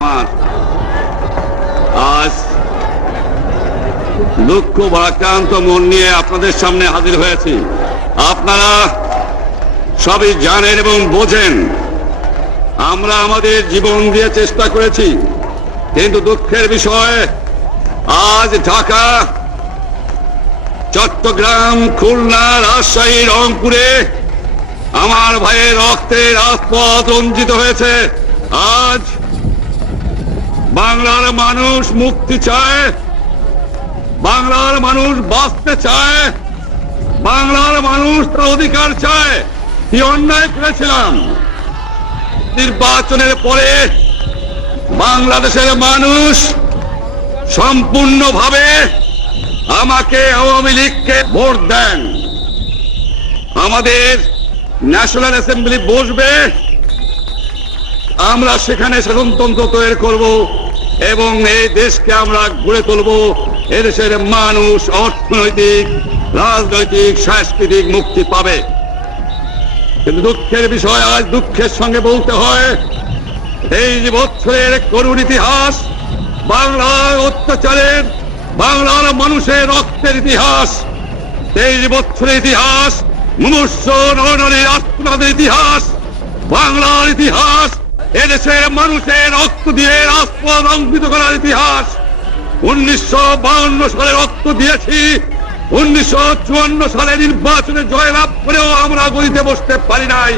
আজ দুঃখ ভারাক্রান্ত মন নিয়ে আপনাদের সামনে হাজির হয়েছি। আপনারা সবই জানেন এবং বোঝেন আমরা আমাদের জীবন দিয়ে চেষ্টা করেছি, কিন্তু দুঃখের বিষয় আজ ঢাকা, চট্টগ্রাম, খুলনা, রাজশাহী, রংপুরে আমার ভাইয়ের রক্তে রাজপথ রঞ্জিত হয়েছে। আজ বাংলার মানুষ মুক্তি চায়, বাংলার মানুষ বাঁচতে চায়, বাংলার মানুষ তার অধিকার চায়। কি অন্যায় করেছিলাম? নির্বাচনের পরে বাংলাদেশের মানুষ সম্পূর্ণভাবে আমাকে, আওয়ামী লীগকে ভোট দেন। আমাদের ন্যাশনাল অ্যাসেম্বলি বসবে, আমরা সেখানে শাসনতন্ত্র তৈরি করব এবং এই দেশকে আমরা গড়ে তুলব। এদেশের মানুষ অর্থনৈতিক, রাজনৈতিক, সাংস্কৃতিক মুক্তি পাবে। কিন্তু দুঃখের বিষয়, আজ দুঃখের সঙ্গে বলতে হয়, এই যে বছরের করুণ ইতিহাস, বাংলার অত্যাচারের, বাংলার মানুষের রক্তের ইতিহাস, এই যে বছরের ইতিহাস, মুমূর্ষ নরনারীর আত্মনাদের ইতিহাস, বাংলার ইতিহাস, এদেশের মানুষের রক্ত দিয়ে রাজপথ রঞ্জিত করার ইতিহাস। 1952 সালে রক্ত দিয়েছি, 1954 সালে নির্বাচনে জয়লাভ করেও আমরা গদিতে বসতে পারি নাই।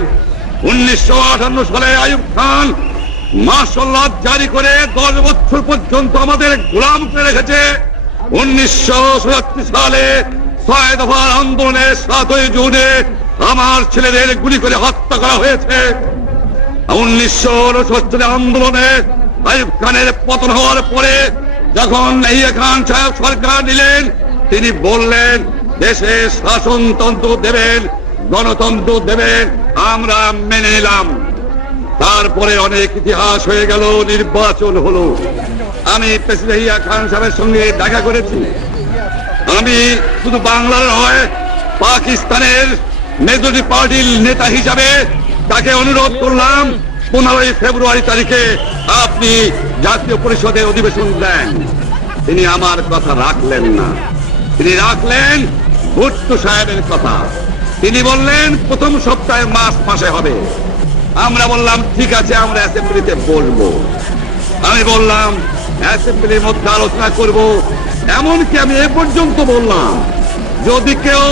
1958 সালে আইয়ুব খান মার্শাল ল জারি করে 10 বছর পর্যন্ত আমাদের গোলাম করে রেখেছে। 1967 সালে 6 দফার আন্দোলনে 7ই জুনে আমার ছেলেদের গুলি করে হত্যা করা হয়েছে। 1969 আন্দোলনে আইয়ুব খানের পতন হওয়ার পরে যখন ইয়াহিয়া খান সাহেব সরকার নিলেন, তিনি বললেন দেশে শাসনতন্ত্র দেবেন, গণতন্ত্র দেবেন, আমরা মেনে নিলাম। তারপরে অনেক ইতিহাস হয়ে গেল, নির্বাচন হলো। আমি প্রেসিডেন্ট ইয়াহিয়া খান সাহেবের সঙ্গে দেখা করেছি। আমি শুধু বাংলার নয়, পাকিস্তানের মেজরিটি পার্টির নেতা হিসাবে তাকে অনুরোধ করলাম 15 ফেব্রুয়ারি তারিখে আপনি জাতীয় পরিষদের অধিবেশন দেন। তিনি আমার কথা রাখলেন না, তিনি রাখলেন ভুট্টো সাহেবের কথা। তিনি বললেন প্রথম সপ্তাহে মাসে হবে। আমরা বললাম ঠিক আছে, আমরা অ্যাসেম্বলিতে বলবো। আমি বললাম অ্যাসেম্বলির মধ্যে আলোচনা করব। এমনকি আমি এ পর্যন্ত বললাম যদি কেউ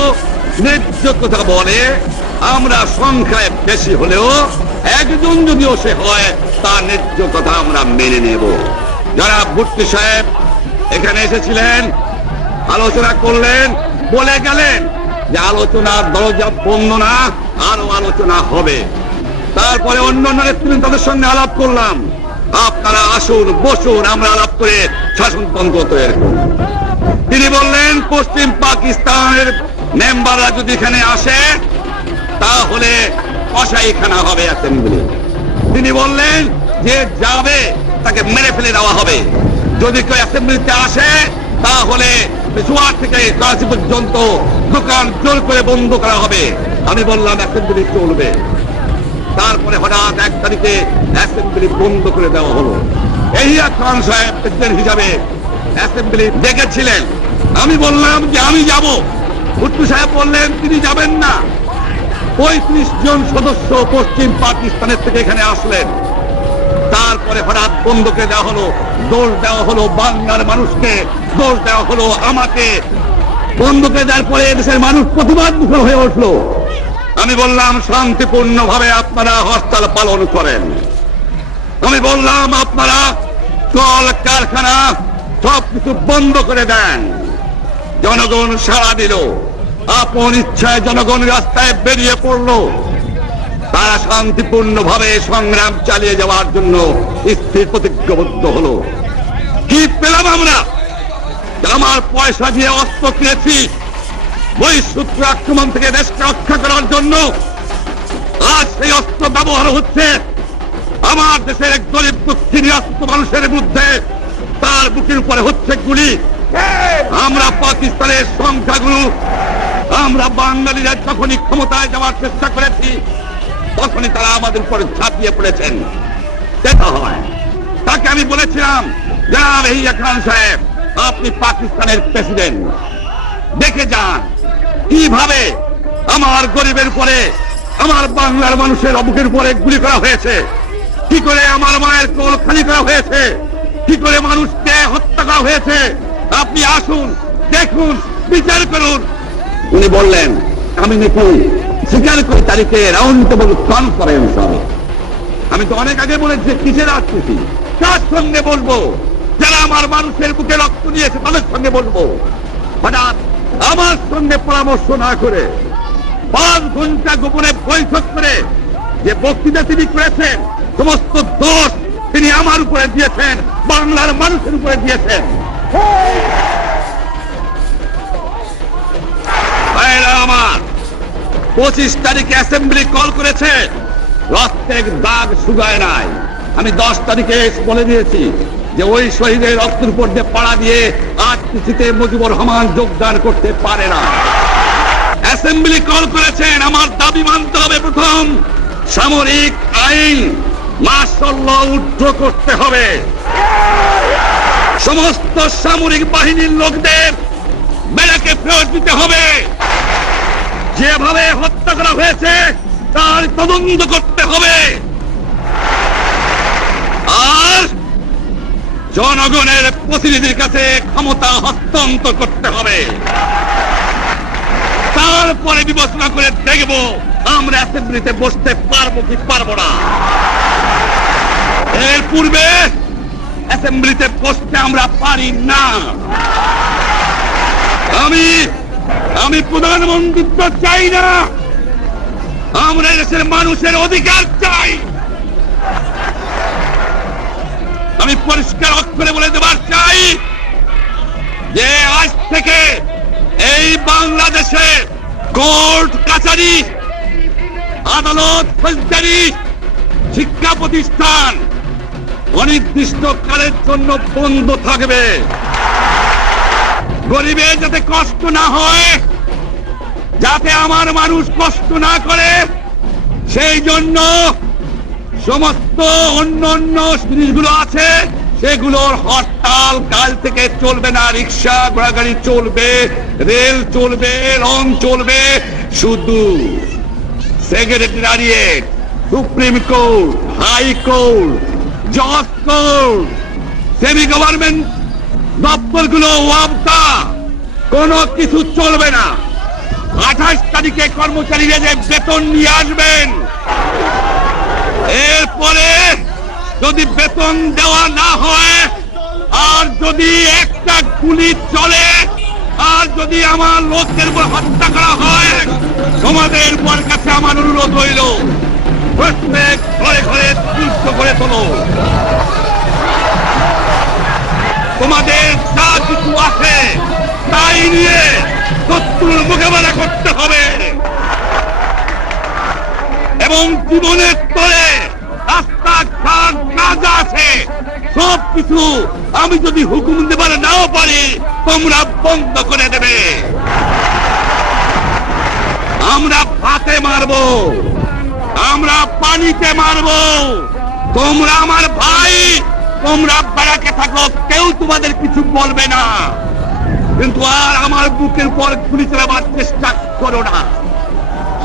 ন্যায্য কথা বলে, আমরা সংখ্যায় বেশি হলেও একজন যদিও সে হয়, তার ন্যায্য কথা আমরা মেনে নেব। যারা ভুট্টো সাহেব এখানে এসেছিলেন, আলোচনা করলেন, বলে গেলেন যে আলোচনার দরজা বন্ধ না, আরো আলোচনা হবে। তারপরে অন্যান্য নেতৃবৃন্দ তাদের সঙ্গে আলাপ করলাম, আপনারা আসুন, বসুন, আমরা আলাপ করে শাসনতন্ত্র তৈরি করব। তিনি বললেন পশ্চিম পাকিস্তানের মেম্বাররা যদি এখানে আসে তাহলে কসাইখানা হবে অ্যাসেম্বলি। তিনি বললেন যে যাবে তাকে মেরে ফেলে দেওয়া হবে। যদি কেউ অ্যাসেম্বলিতে আসে তাহলে পেশোয়ার থেকে করাচি পর্যন্ত দোকান জোর করে বন্ধ করা হবে। আমি বললাম অ্যাসেম্বলি চলবে। তারপরে হঠাৎ 1 তারিখে অ্যাসেম্বলি বন্ধ করে দেওয়া হলো। ইয়াহিয়া খান সাহেব প্রেসিডেন্ট হিসাবে অ্যাসেম্বলি ডেকেছিলেন। আমি বললাম যে আমি যাব। ভুট্টো সাহেব বললেন তিনি যাবেন না। 35 জন সদস্য পশ্চিম পাকিস্তানের থেকে এখানে আসলেন। তারপরে হঠাৎ বন্ধ করে দেওয়া হলো, দোষ দেওয়া হলো বাংলার মানুষকে, দোষ দেওয়া হলো আমাকে। বন্ধ করে দেওয়ার পরে দেশের মানুষ প্রতিবাদ মুখর হয়ে উঠলো। আমি বললাম শান্তিপূর্ণ ভাবে আপনারা হরতাল পালন করেন। আমি বললাম আপনারা কল কারখানা সবকিছু বন্ধ করে দেন। জনগণ সাড়া দিল, আপন ইচ্ছায় জনগণ রাস্তায় বেরিয়ে পড়লো। তারা শান্তিপূর্ণ ভাবে সংগ্রাম চালিয়ে যাওয়ার জন্য স্থির প্রতিজ্ঞাবদ্ধ হলো। কি পেলাম আমরা? আমার পয়সা দিয়ে অস্ত্র কিনেছি বহিঃশত্রু আক্রমণ থেকে দেশকে রক্ষা করার জন্য। আজ সেই অস্ত্র ব্যবহার হচ্ছে আমার দেশের এক গরিব দুঃখী নিরস্ত্র মানুষের বিরুদ্ধে। তার বুকের উপরে হচ্ছে গুলি। আমরা পাকিস্তানের সংখ্যাগুরু, আমরা বাঙালিরা যখনই ক্ষমতায় যাওয়ার চেষ্টা করেছি তখনই তারা আমাদের উপরে ঝাঁপিয়ে পড়েছেন। দেখা হয় তাকে আমি বলেছিলাম, জনাব ইয়াহিয়া খান সাহেব, আপনি পাকিস্তানের প্রেসিডেন্ট, দেখে যান কিভাবে আমার গরিবের উপরে, আমার বাংলার মানুষের বুকের উপরে গুলি করা হয়েছে, কি করে আমার মায়ের কোল খালি করা হয়েছে, কি করে মানুষকে হত্যা করা হয়েছে। আপনি আসুন, দেখুন, বিচার করুন। উনি বললেন, আমি নাকি স্বীকার করি তারিখে রাউন্ড টেবল কনফারেন্স হবে। আমি তো অনেক আগে বলেছি কিসের রাজনীতি, কার সঙ্গে বলবো, যারা আমার মানুষের বুকে রক্ত নিয়েছে তাদের সঙ্গে বলবো। হঠাৎ আমার সঙ্গে পরামর্শ না করে 5 ঘন্টা গোপনে বৈঠক করে যে বক্তৃতা তিনি করেছেন, সমস্ত দোষ তিনি আমার উপরে দিয়েছেন, বাংলার মানুষের উপরে দিয়েছেন। আমার 25 তারিখে অ্যাসেম্বলি কল করেছে, রক্তের দাগ শুকায় নাই। আমি 10 তারিখে বলে দিয়েছি যে ওই শহীদের রক্তের উপর দিয়ে পাড়া দিয়ে আজ কিছুতে মুজিবুর রহমান যোগদান করতে পারে না। অ্যাসেম্বলি কল করেছেন, আমার দাবি মানতে হবে, প্রথম সামরিক আইন মার্শাল ল উদ্ধ করতে হবে, সমস্ত সামরিক বাহিনীর লোকদের ব্যারাকে ফেরত দিতে হবে, যেভাবে হত্যা করা হয়েছে তার তদন্ত করতে হবে, আর জনগণের প্রতিনিধির কাছে ক্ষমতা হস্তান্তর করতে হবে। তারপরে বিবেচনা করে দেখব আমরা অ্যাসেম্বলিতে বসতে পারবো কি পারবো না। এর পূর্বে অ্যাসেম্বলিতে বসতে আমরা পারি না। আমি প্রধানমন্ত্রিত্ব চাই না, আমরা দেশের মানুষের অধিকার চাই। আমি পরিষ্কার অক্ষরে বলে দেবার চাই যে আজ থেকে এই বাংলাদেশে কোর্ট কাছারি, আদালত, ফৌজদারি, শিক্ষা প্রতিষ্ঠান অনির্দিষ্টকালের জন্য বন্ধ থাকবে। গরিবের যাতে কষ্ট না হয়, যাতে আমার মানুষ কষ্ট না করে, সেই জন্য সমস্ত অন্য জিনিসগুলো আছে সেগুলোর হরতাল কাল থেকে চলবে না। রিক্সা ঘোড়াগাড়ি চলবে, রেল চলবে, লং চলবে, শুধু secretariat, supreme court, high court, জজ কোর্ট, সেমি গভর্নমেন্ট দপ্তরগুলো ওয়াবতা কোনো কিছু চলবে না। 28 তারিখে কর্মচারীরা যে বেতন নিয়ে আসবেন, এরপরে যদি বেতন দেওয়া না হয়, আর যদি একটা গুলি চলে, আর যদি আমার লোকদের উপর হত্যা করা হয়, তোমাদের উপর কাছে আমার অনুরোধ হইল প্রত্যেক ঘরে ঘরে যুদ্ধ করে তোলো। তোমাদের যা কিছু আছে তাই নিয়ে শত্রুর মোকাবেলা করতে হবে, এবং জীবনের তরে রাস্তাঘাট কাজ আছে সবকিছু আমি যদি হুকুম দেবার নাও পারি তোমরা বন্ধ করে দেবে। আমরা ভাতে মারবো, আমরা পানিতে মারবো, তোমরা আমার ভাই, তোমরা ব্যারাকে থাকো, কেউ তোমাদের কিছু বলবে না, কিন্তু আর আমার বুকের পর গুলি চালাবার চেষ্টা করো না।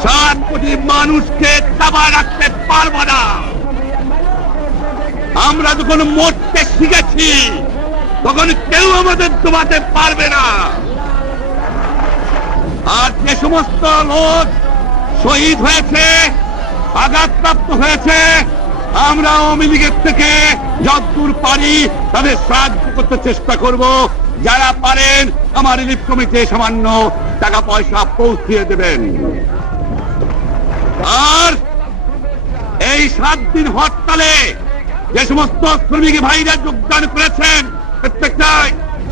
7 কোটি মানুষকে চাপা রাখতে পারবো না। আমরা যখন মরতে শিখেছি তখন কেউ আমাদের দমাতে পারবে না। আর যে সমস্ত লোক শহীদ হয়েছে, আঘাতপ্রাপ্ত হয়েছে, আমরা আওয়ামী লীগের থেকে যতদূর পারি তাদের সাহায্য করতে চেষ্টা করব। যারা পারেন আমার রিলিফ কমিটি সামান্য টাকা পয়সা পৌঁছিয়ে দেবেন। আর এই 7 দিন হরতালে যে সমস্ত শ্রমিক ভাইরা যোগদান করেছেন, প্রত্যেকটা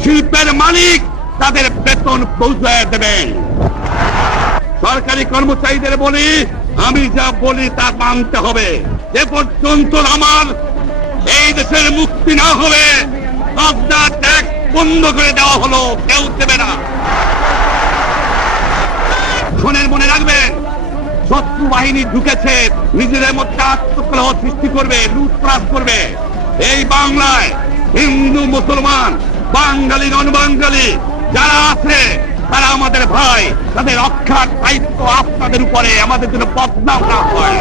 শিল্পের মালিক তাদের বেতন পৌঁছায় দেবেন। সরকারি কর্মচারীদের বলি, আমি যা বলি তা মানতে হবে। যে পর্যন্ত আমার এই দেশের মুক্তি না হবে, আপনার ট্যাক্স বন্ধ করে দেওয়া হলো, কেউ দেবে না। শোনেন, মনে রাখবেন, শত্রু বাহিনী ঢুকেছে, নিজেদের মধ্যে আত্মকলহ সৃষ্টি করবে, লুটতরাজ করবে। এই বাংলায় হিন্দু মুসলমান বাঙালি নন বাঙালি যারা আছে তারা আমাদের ভাই, তাদের রক্ষার দায়িত্ব আপনাদের উপরে, আমাদের জন্য বদনাম না হয়।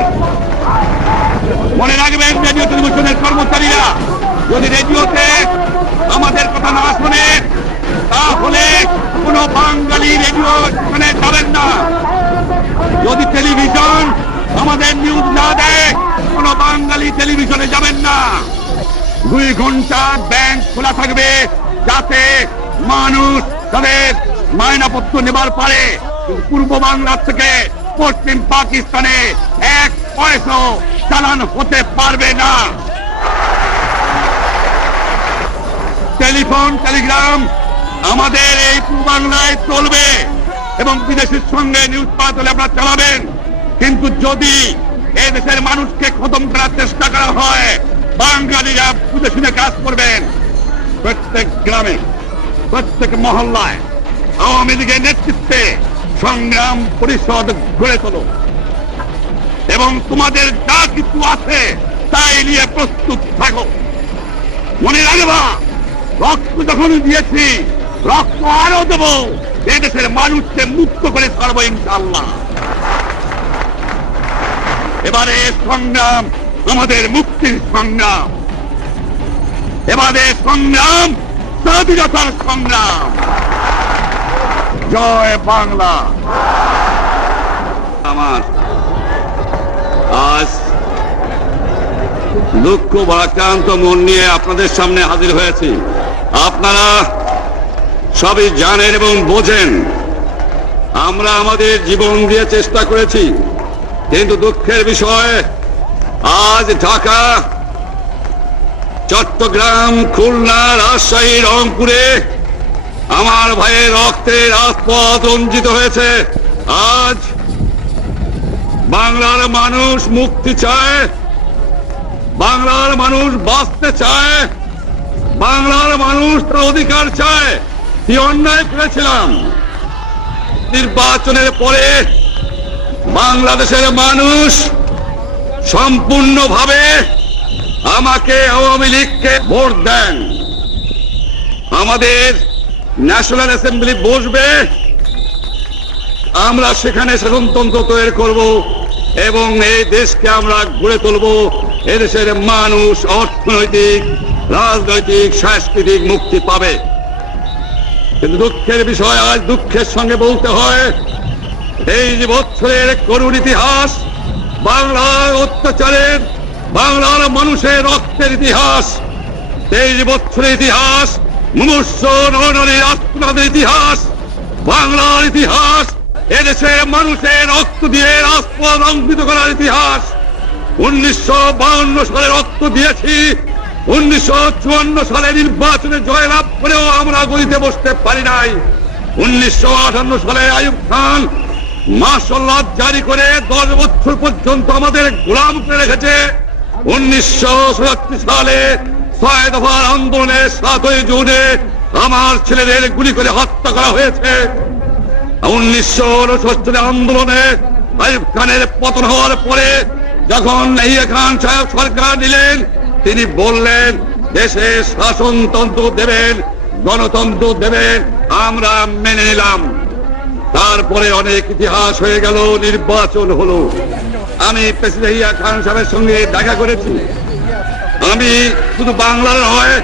মনে রাখবেন রেডিও টেলিভিশনের কর্মচারীরা যদি রেডিওতে আমাদের কথা না শোনে তাহলে কোন বাঙালি রেডিও সেখানে যাবেন না। যদি টেলিভিশন আমাদের নিউজ না দেয় কোন বাঙালি টেলিভিশনে যাবেন না। 2 ঘন্টা ব্যাংক খোলা থাকবে যাতে মানুষ তাদের মায়নাপত্র নেবার পারে। পূর্ব বাংলা থেকে পশ্চিম পাকিস্তানে 1 পয়সা চালান হতে পারবে না। টেলিফোন টেলিগ্রাম আমাদের এই পূর্ব বাংলায় চলবে এবং বিদেশের সঙ্গে নিউজ পাওয়া হলে আপনারা চালাবেন। কিন্তু যদি এই দেশের মানুষকে খতম করার চেষ্টা করা হয় বাঙালিরা বুঝে শুনে কাজ করবেন। প্রত্যেক গ্রামে প্রত্যেক মহল্লায় আওয়ামী লীগের নেতৃত্বে সংগ্রাম পরিষদ গড়ে তোলো এবং তোমাদের যা কিছু আছে তাই নিয়ে প্রস্তুত থাকো। মনে রাখবা রক্ত যখন দিয়েছি রক্ত আরো দেব, এদেশের মানুষকে মুক্ত করে ছাড়বো ইনশাআল্লাহ। এবারে সংগ্রাম আমাদের মুক্তির সংগ্রাম, এবারে সংগ্রাম স্বাধীনতার সংগ্রাম। জয় বাংলা। আমার আজ দুঃখ ভারাক্রান্ত মন নিয়ে আপনাদের সামনে হাজির হয়েছি। আপনারা সবই জানেন এবং বোঝেন আমরা আমাদের জীবন দিয়ে চেষ্টা করেছি, কিন্তু দুঃখের বিষয় আজ ঢাকা, চট্টগ্রাম, খুলনা, রাজশাহী, রংপুরে আমার ভাইয়ের রক্তে রাজপথ রঞ্জিত হয়েছে। আজ বাংলার মানুষ মুক্তি চায়, বাংলার মানুষ বাঁচতে চায়, বাংলার মানুষ তার অধিকার চায়। কি অন্যায় করেছিলাম নির্বাচনের পরে বাংলাদেশের মানুষ সম্পূর্ণভাবে আমাকে আওয়ামী লীগকে ভোট দেন। আমাদের ন্যাশনাল অ্যাসেম্বলি বসবে, আমরা সেখানে শাসনতন্ত্র তৈরি করব এবং এই দেশকে আমরা গড়ে তুলব। এদেশের মানুষ অর্থনৈতিক, রাজনৈতিক, সাংস্কৃতিক মুক্তি পাবে। কিন্তু দুঃখের বিষয় আজ দুঃখের সঙ্গে বলতে হয় এই যে বছরের করুণ ইতিহাস, বাংলার অত্যাচারের, বাংলার মানুষের রক্তের ইতিহাস, এই যে বছরের ইতিহাস, মুমূর্ষ নরনারীর আত্মনাদের ইতিহাস, বাংলার ইতিহাস, এদেশের মানুষের রক্ত দিয়ে রাজপথ রঞ্জিত করার ইতিহাস। 1952 সালে রক্ত দিয়েছি, 1954 সালে নির্বাচনে জয়লাভ করেও আমরা গদিতে বসতে পারি নাই। 1958 সালে আইয়ুব খান মার্শাল জারি করে 10 বছর পর্যন্ত আমাদের গোলাম করে রেখেছে। 1967 সালে 6 দফার আন্দোলনে 7ই জুনে আমার ছেলেদের গুলি করে হত্যা করা হয়েছে। 1969 আন্দোলনে আইয়ুব খানের পতন হওয়ার পরে যখন ইয়াহিয়া খান সাহেব সরকার নিলেন তিনি বললেন দেশে শাসনতন্ত্র দেবেন, গণতন্ত্র দেবেন, আমরা মেনে নিলাম। তারপরে অনেক ইতিহাস হয়ে গেল, নির্বাচন হলো। আমি প্রেসিডেন্ট ইয়াহিয়া খান সাহেবের সঙ্গে দেখা করেছি। আমি শুধু বাংলার নয়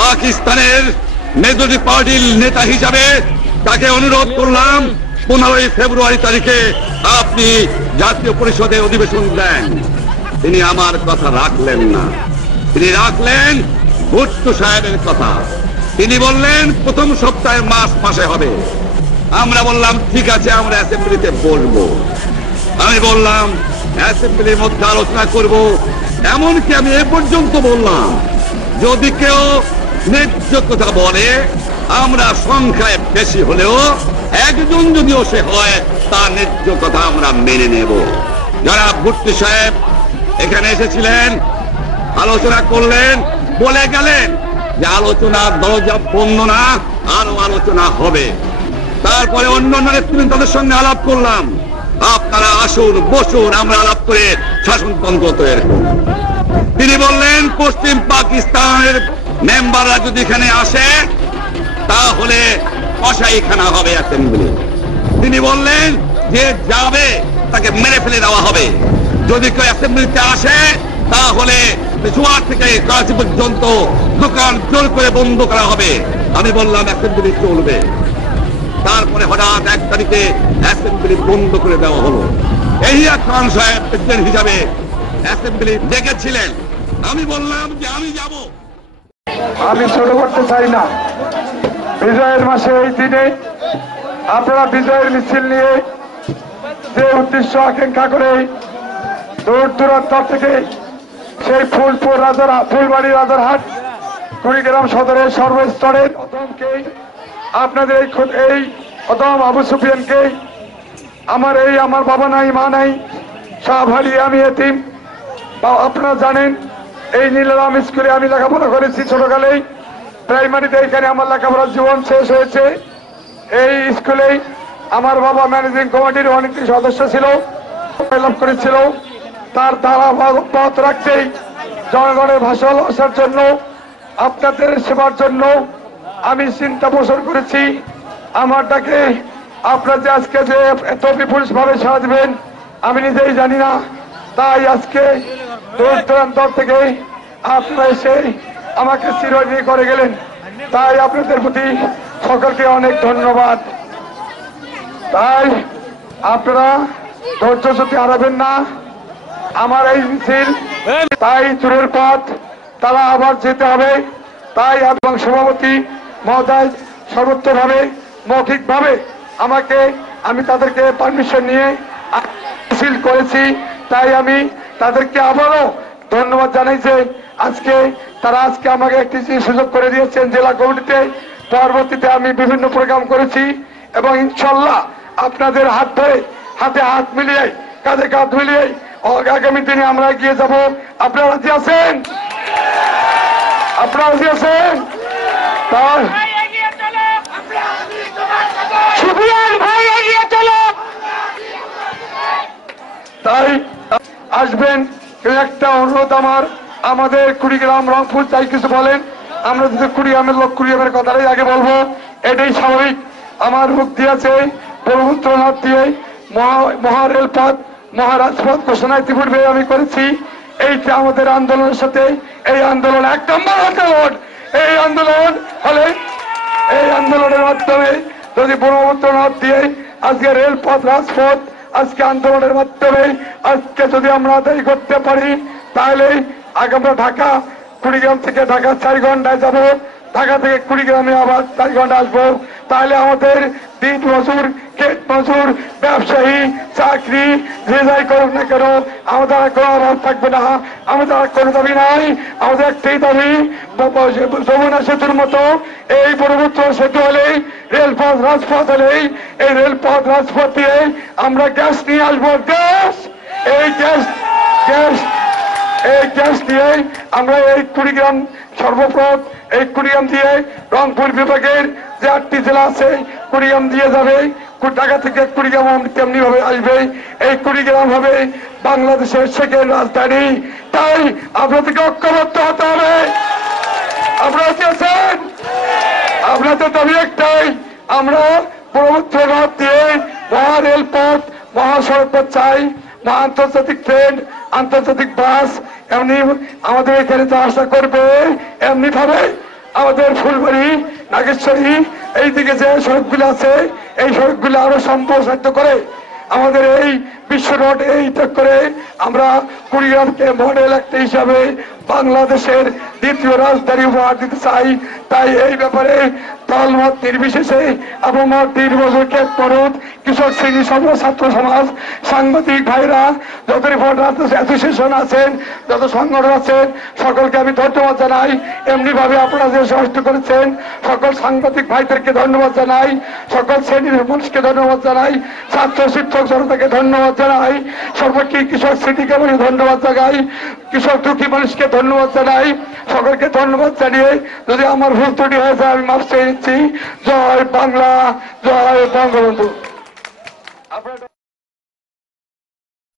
পাকিস্তানের মেজরিটি পার্টির নেতা হিসাবে তাকে অনুরোধ করলাম 15ই ফেব্রুয়ারি তারিখে আপনি জাতীয় পরিষদে অধিবেশন দেন। তিনি আমার কথা রাখলেন না, তিনি রাখলেন ভুট্টো সাহেবের কথা। তিনি বললেন প্রথম সপ্তাহে মাসে হবে। আমরা বললাম ঠিক আছে, আমরা অ্যাসেম্বলিতে বলবো। আমি বললাম অ্যাসেম্বলির মধ্যে আলোচনা করব। এমনকি আমি এ পর্যন্ত বললাম যদি কেউ ন্যায্য কথা বলে আমরা সংখ্যায় বেশি হলেও একজন যদিও সে হয় তার ন্যায্য কথা আমরা মেনে নেব। যারা ভুট্টো সাহেব এখানে এসেছিলেন, আলোচনা করলেন, বলে গেলেন যে আলোচনার দরজা বন্ধ না, আরো আলোচনা হবে। তারপরে অন্যান্য নেতৃবৃন্দ তাদের সঙ্গে আলাপ করলাম, আপনারা আসুন, বসুন, আমরা আলাপ করে শাসনতন্ত্র তৈরি করব। তিনি বললেন পশ্চিম পাকিস্তানের মেম্বাররা যদি এখানে আসে তাহলে কসাইখানা হবে অ্যাসেম্বলি। তিনি বললেন যে যাবে তাকে মেরে ফেলে দেওয়া হবে। যদি কেউ অ্যাসেম্বলিতে আসে তাহলে জোয়ার থেকে করাচি পর্যন্ত দোকান জোর করে বন্ধ করা হবে। আমি বললাম অ্যাসেম্বলি চলবে। তারপরে হঠাৎ 1 তারিখে অ্যাসেম্বলি বন্ধ করে দেওয়া হলো। এহিয়া খান সাহেব প্রেসিডেন্ট হিসাবে অ্যাসেম্বলি ডেকেছিলেন। আমি বললাম যে আমি যাব। আমি ছোট করতে চাই না। বিজয়ের মাসে এই দিনে আপনারা বিজয়ের মিছিল নিয়ে যে উদ্দেশ্য আকাঙ্ক্ষা করে দূর দূরান্ত থেকে সেই ফুলবাড়ি রাজারহাট কুড়িগ্রাম সদরের সর্বস্তরের অদমকে, আপনাদের এই অদম আবু সুফিয়ানকে, আমার বাবা নাই মা নাই, সব হারিয়ে আমি এতিম। আপনারা জানেন এই নীলারাম স্কুলে আমি লেখাপড়া করেছি ছোটকালেই, প্রাইমারিতে এখানে আমার লেখাপড়ার জীবন শেষ হয়েছে। এই স্কুলেই আমার বাবা ম্যানেজিং কমিটির অনেকটি সদস্য ছিল, লাভ করেছিল। তার দ্বারা অব্যাহত রাখতেই জনগণের ভাষা আসার জন্য, আপনাদের সেবার জন্য আমি চিন্তা পোষণ করেছি। আমারটাকে আপনারা যে আজকে যে এত বিপুল ভাবে সাড়া দেবেন আমি নিজেই জানি না। তাই আজকে দূর দূরান্ত থেকে আপনারা এসে আমাকে চিরঋণী করে গেলেন। তাই আপনাদের প্রতি সকলকে অনেক ধন্যবাদ। তাই আপনারা ধৈর্য যদি হারাবেন না। আমার এই মিছিল তাই চুরের পথ, তারা আবার যেতে হবে। তাই এবং সভাপতি মহোদয় সর্বোচ্চভাবে মৌখিকভাবে আমি তাদেরকে পারমিশন নিয়ে মিছিল করেছি। তাই আমি তাদেরকে আবারও ধন্যবাদ জানাই যে তারা আজকে আমাকে একটি সুযোগ করে দিয়েছেন জেলা কমিটিতে। পরবর্তীতে আমি বিভিন্ন প্রোগ্রাম করেছি এবং ইনশাল্লাহ আপনাদের হাত ধরে হাতে হাত মিলিয়ে কাঁধে কাঁধ মিলিয়ে আগামী দিনে আমরা এগিয়ে যাব। আপনারা রাজি আছেন? আপনারা রাজি আছেন? তাই আসবেন। একটা অনুরোধ আমাদের কুড়িগ্রাম রংপুর চাই কিছু বলেন। আমরা যদি কুড়িগ্রামের লোক কুড়িগ্রামের কথাটাই আগে বলবো, এটাই স্বাভাবিক। আমার মুখ দিয়েছে ব্রহ্মপুত্রনাথ দিয়ে মহারেলপথ মহারাজপথ ঘোষণা ইতিপূর্বে আমি করেছি। এইটা আমাদের আন্দোলনের সাথে এই আন্দোলন 1 নম্বর আন্দোলন। এই আন্দোলনের মাধ্যমে যদি ব্রহ্মপুত্রনাথ দিয়ে আজকে রেলপথ রাজপথ আজকে আন্দোলনের মাধ্যমে আজকে যদি আমরা আদায় করতে পারি তাহলে আমরা কুড়িগ্রাম থেকে ঢাকা 4 ঘন্টায় যাব, ঢাকা থেকে কুড়িগ্রামে আবার 4 ঘন্টা আসবো। তাহলে আমাদের দিন মজুর, ক্ষেত মজুর, ব্যবসায়ী, চাকরি যে যাই করুক না কেন আমাদের আর কোনো অভাব থাকবে না। আমাদের আর কোনো দাবি নাই। আমাদের একটাই দাবি, যমুনা সেতুর মতো এই ব্রহ্মপুত্র সেতু হলেই, রেলপথ রাজপথ হলেই, এই রেলপথ রাজপথ দিয়ে আমরা গ্যাস নিয়ে আসবো। এই গ্যাস দিয়ে আমরা এই কুড়িগ্রাম সর্বপ্রথম এই কুড়িগ্রাম দিয়ে রংপুর বিভাগের যে 8টি জেলা আছে কুড়িগ্রাম দিয়ে যাবে। ঢাকা থেকে কুড়িগ্রাম তেমনি ভাবে আসবে। এই কুড়িগ্রাম হবে বাংলাদেশের সেকেন্ড রাজধানী। তাই আপনাদেরকে ঐক্যবদ্ধ হতে হবে। আপনারা চেয়েছেন, আপনাদের দাবি একটাই, আমরা ব্রহ্মপুত্রনাথ দিয়ে মহা রেলপথ মহাসড়কপথ চাই, মহা আন্তর্জাতিক ট্রেন, আন্তর্জাতিক বাস এমনি আমাদের এখানে তো আশা করবে। এমনি ভাবে আমাদের ফুলবাড়ি নাগেশ্বরী এইদিকে যে সড়কগুলো আছে এই সড়কগুলো আরো সম্প্রসারিত করে আমাদের এই বিশ্ব রোড এইটা করে আমরা কুড়িগ্রামকে মডেল একটা হিসাবে বাংলাদেশের দ্বিতীয় রাজধানী উপহার দিতে চাই। তাই এই ব্যাপারে দলমত নির্বিশেষে আবহাওয়ার নির্বাচন মরদ কৃষক শ্রেণী সমাজ, ছাত্র সমাজ, সাংবাদিক ভাইরা, যত রিপোর্টার অ্যাসোসিয়েশন আছেন, যত সংগঠন আছেন, সকলকে আমি ধন্যবাদ জানাই। এমনি ভাবে আপনারা যে সহযোগিত করেছেন সকল সাংবাদিক ভাইদেরকে ধন্যবাদ জানাই, সকল শ্রেণীর মানুষকে ধন্যবাদ জানাই, ছাত্র শিক্ষক জনতাকে ধন্যবাদ জানাই, সর্বোপরি কৃষক শ্রেণীকে আমি ধন্যবাদ জানাই, কৃষক দুঃখী মানুষকে ধন্যবাদ জানাই। সকলকে ধন্যবাদ জানিয়ে যদি আমার ভুল ত্রুটি হয়েছে আমি মাফ চেয়ে নিচ্ছি। জয় বাংলা, জয় বঙ্গবন্ধু।